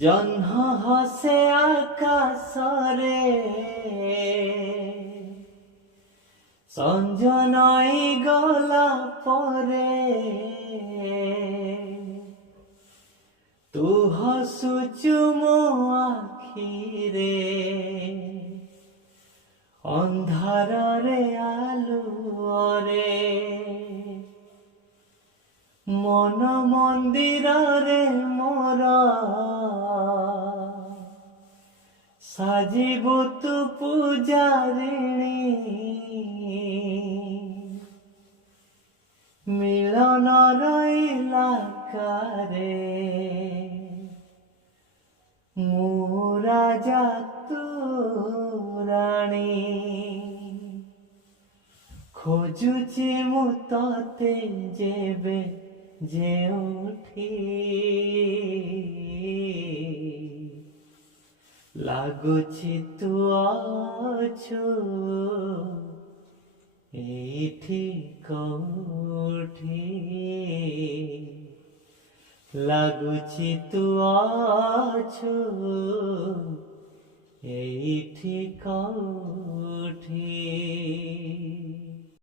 ଜହ୍ନ ହସେ ଆକାଶରେ ସଞ୍ଜ ନଈ ଗଲା ପରେ ତୁ ହସୁଛୁ ମୋ ଆଖିରେ ଅନ୍ଧାରରେ ଆଲୁଅରେ ମନ ମନ୍ଦିରରେ ମୋର ସାଜିବୁ ତୁ ପୂଜାରିଣୀ ମିଳନର ଇଲାକାରେ ମୁଁ ରାଜା ତୁ ରାଣୀ ଖୋଜୁଛି ମୁଁ ତତେ ଯେବେ ଯେଉଁଠି ଲାଗୁଛି ତୁ ଅଛୁ ଏଇଠି କୋଉଠି ଲାଗୁଛି ତୁ ଅଛୁ ଏଇଠି କୋଉଠି।